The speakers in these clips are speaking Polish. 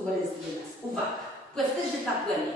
humor jest dla nas. Uwaga, płewterzy tak głębi.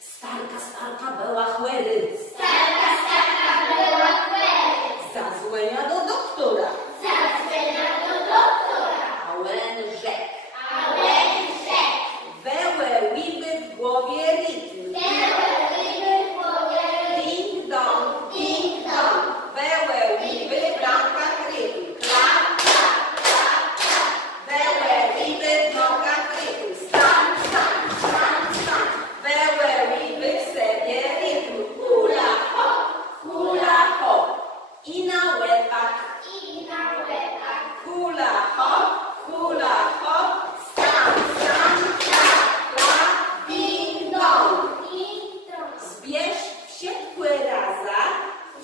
Starka, starka była chłery. Starka, starka była chłery. Zadzwenia do doktora. Zadzwenia do doktora. A łen rzekł. A łen rzekł. Wełe łyby w głowie rytm. Wełe łyby w głowie rytm. Ding dong, Ding dong. wełe łyby w rękach rytm. Klap, klap, klap, klap. Wełe łyby w nogach rytm. Stan, stan, stan, stan. Wełe łyby w sobie rytm. Hula hop, hula hop. I na łebach. I na łebach. Hula hop, hula hop. Stan, stan, klap, klap. Ding dong. Ding dong. Zbierz wściekłe raza.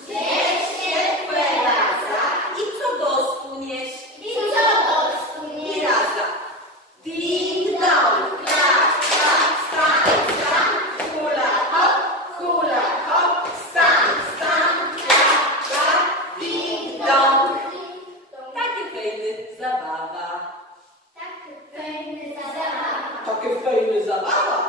Zbierz ciepłe raza. I co do stu nieś. I co do stu I nie raza. Ding dong, klap, klap, stan, stan, hula hop, stan, stan, klap, klap, ding dong. Takie fajne zabawa. Tak fajny zabawa. Takie fajne zabawa.